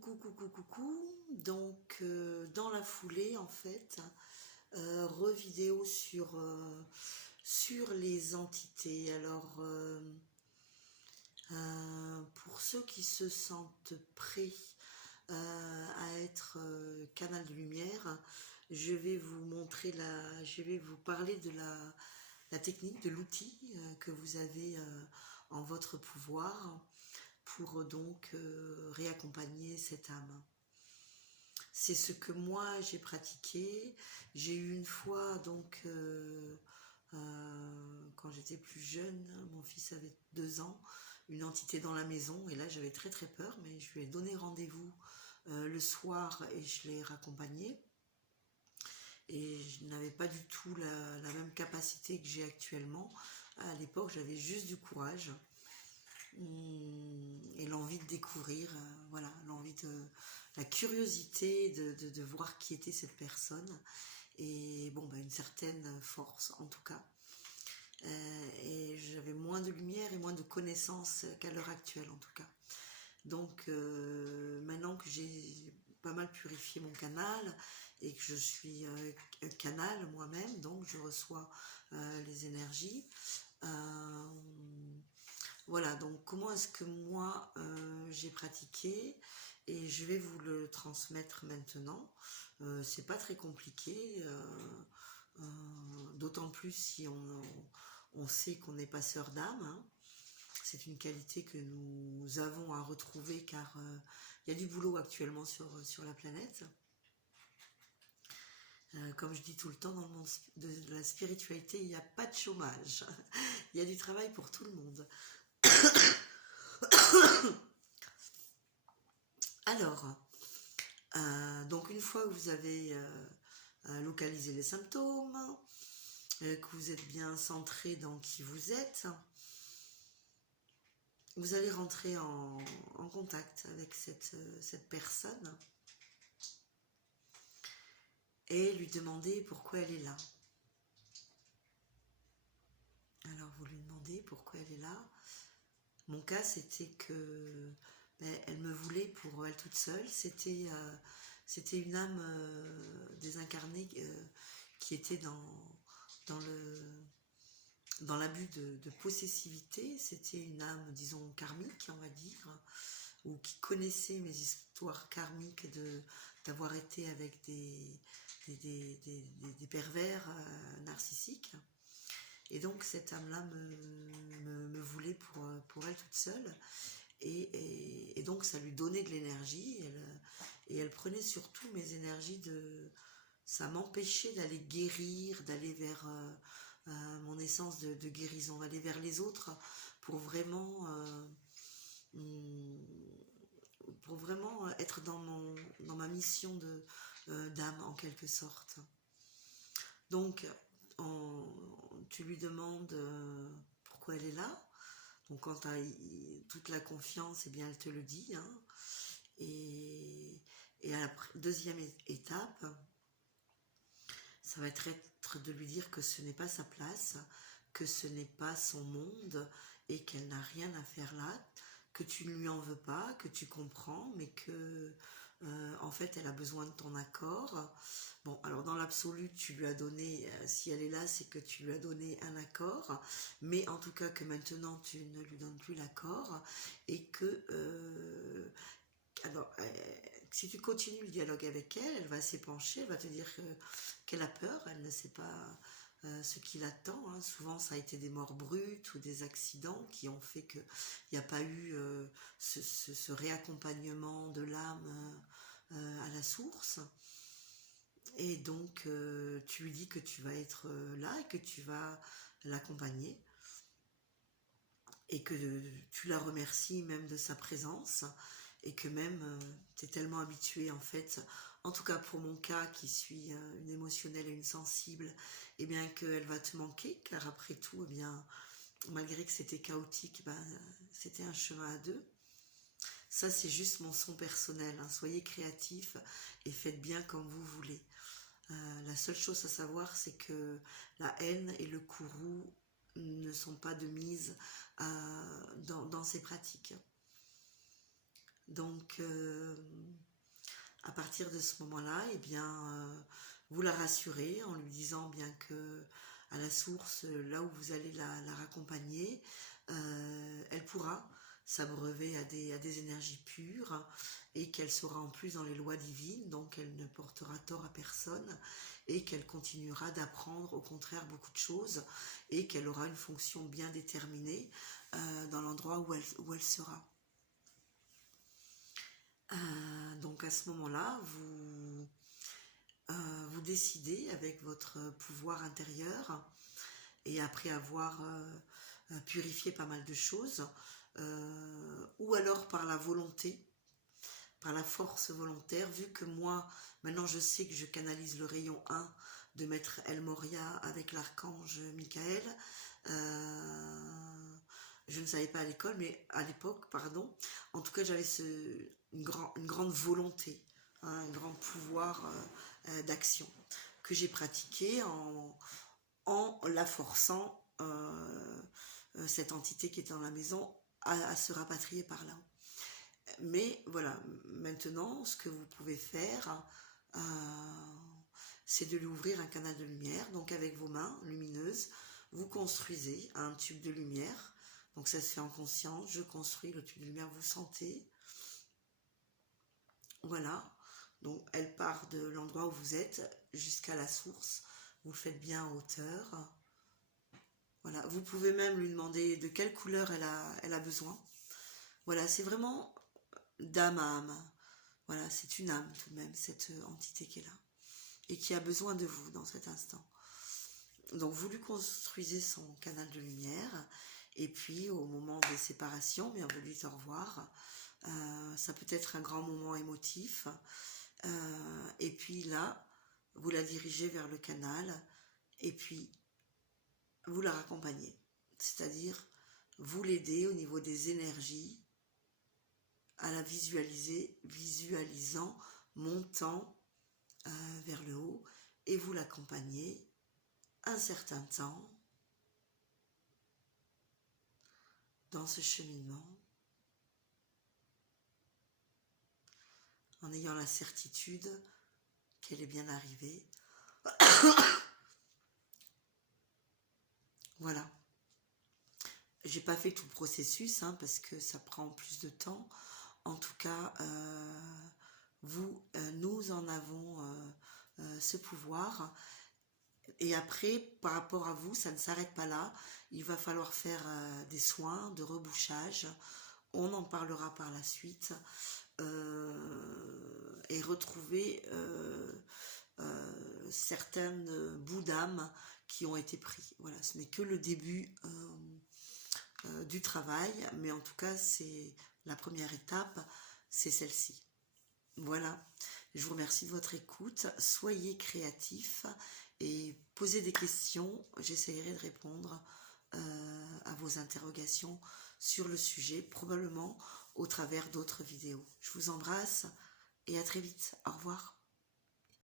Coucou. Donc, dans la foulée, en fait, revidéo sur les entités. Alors, pour ceux qui se sentent prêts à être canal de lumière, je vais vous montrer je vais vous parler de la technique, de l'outil que vous avez en votre pouvoir pour donc réaccompagner cette âme. C'est ce que moi j'ai pratiqué. J'ai eu une fois donc quand j'étais plus jeune, mon fils avait 2 ans, une entité dans la maison et là j'avais très peur, mais je lui ai donné rendez-vous le soir et je l'ai raccompagné. Et je n'avais pas du tout la même capacité que j'ai actuellement. À l'époque, j'avais juste du courage et l'envie de découvrir, voilà, la curiosité de voir qui était cette personne et bon, une certaine force en tout cas. Et j'avais moins de lumière et moins de connaissances qu'à l'heure actuelle en tout cas. Donc maintenant que j'ai pas mal purifié mon canal et que je suis canal moi-même, donc je reçois les énergies. Voilà, donc comment est-ce que moi j'ai pratiqué et je vais vous le transmettre maintenant. C'est pas très compliqué, d'autant plus si on sait qu'on est passeur d'âme. Hein. C'est une qualité que nous avons à retrouver car il y a du boulot actuellement sur la planète. Comme je dis tout le temps, dans le monde de la spiritualité, il n'y a pas de chômage. Il y a du travail pour tout le monde. Alors, donc une fois que vous avez localisé les symptômes, que vous êtes bien centré dans qui vous êtes, vous allez rentrer en contact avec cette personne et lui demander pourquoi elle est là. Alors vous lui demandez pourquoi elle est là. Mon cas, c'était que elle me voulait pour elle toute seule. C'était une âme désincarnée qui était dans l'abus de possessivité. C'était une âme, disons, karmique, on va dire, ou qui connaissait mes histoires karmiques d'avoir été avec des pervers narcissiques. Et donc cette âme-là me voulait pour elle toute seule. Et donc ça lui donnait de l'énergie. Et elle prenait surtout mes énergies ça m'empêchait d'aller guérir, d'aller vers mon essence de guérison, d'aller vers les autres pour vraiment être dans ma mission d'âme en quelque sorte. Donc tu lui demandes pourquoi elle est là. Donc quand tu as toute la confiance, eh bien elle te le dit. Hein. Et à la deuxième étape, ça va être de lui dire que ce n'est pas sa place, que ce n'est pas son monde et qu'elle n'a rien à faire là, que tu ne lui en veux pas, que tu comprends, mais que en fait elle a besoin de ton accord. Bon, alors dans l'absolu, tu lui as donné, si elle est là, c'est que tu lui as donné un accord, mais en tout cas que maintenant tu ne lui donnes plus l'accord et que alors, si tu continues le dialogue avec elle, elle va s'épancher, elle va te dire qu'elle a peur, elle ne sait pas ce qui l'attend. Hein. Souvent, ça a été des morts brutes ou des accidents qui ont fait qu'il n'y a pas eu ce réaccompagnement de l'âme à la source. Et donc, tu lui dis que tu vas être là et que tu vas l'accompagner. Et que tu la remercies même de sa présence. Et que même tu es tellement habitué en fait, en tout cas pour mon cas qui suis une émotionnelle et une sensible, et bien qu'elle va te manquer, car après tout, eh bien, malgré que c'était chaotique, c'était un chemin à deux. Ça c'est juste mon son personnel, hein. Soyez créatifs et faites bien comme vous voulez. La seule chose à savoir, c'est que la haine et le courroux ne sont pas de mise dans ces pratiques. Donc, à partir de ce moment-là, eh bien, vous la rassurez en lui disant bien que à la source, là où vous allez la raccompagner, elle pourra s'abreuver à des énergies pures et qu'elle sera en plus dans les lois divines, donc elle ne portera tort à personne et qu'elle continuera d'apprendre au contraire beaucoup de choses et qu'elle aura une fonction bien déterminée dans l'endroit où elle sera. Donc à ce moment-là, vous décidez avec votre pouvoir intérieur et après avoir purifié pas mal de choses, ou alors par la volonté, par la force volontaire, vu que moi, maintenant je sais que je canalise le rayon 1 de Maître El Moria avec l'archange Michael. Je ne savais pas à l'école, mais à l'époque, pardon. En tout cas, j'avais une grande volonté, hein, un grand pouvoir d'action que j'ai pratiqué en la forçant, cette entité qui était dans la maison, à se rapatrier par là. Mais voilà, maintenant, ce que vous pouvez faire, c'est de lui ouvrir un canal de lumière. Donc avec vos mains lumineuses, vous construisez un tube de lumière. Donc ça se fait en conscience, je construis le tube de lumière, vous sentez. Voilà, donc elle part de l'endroit où vous êtes jusqu'à la source. Vous le faites bien en hauteur. Voilà, vous pouvez même lui demander de quelle couleur elle a besoin. Voilà, c'est vraiment d'âme à âme. Voilà, c'est une âme tout de même, cette entité qui est là. Et qui a besoin de vous dans cet instant. Donc vous lui construisez son canal de lumière. Et puis au moment des séparations, bien vous lui dites au revoir. Ça peut être un grand moment émotif. Et puis là, vous la dirigez vers le canal. Et puis vous la raccompagnez. C'est-à-dire, vous l'aidez au niveau des énergies à la visualiser, visualisant, montant vers le haut, et vous l'accompagnez un certain temps dans ce cheminement, en ayant la certitude qu'elle est bien arrivée. Voilà. J'ai pas fait tout le processus, hein, parce que ça prend plus de temps. En tout cas, nous en avons ce pouvoir. Et après, par rapport à vous, ça ne s'arrête pas là. Il va falloir faire des soins de rebouchage. On en parlera par la suite. Et retrouver certaines bouts d'âme qui ont été pris. Voilà, ce n'est que le début du travail, mais en tout cas, c'est la première étape, c'est celle-ci. Voilà, je vous remercie de votre écoute. Soyez créatifs et posez des questions. J'essaierai de répondre à vos interrogations sur le sujet, probablement au travers d'autres vidéos. Je vous embrasse et à très vite. Au revoir.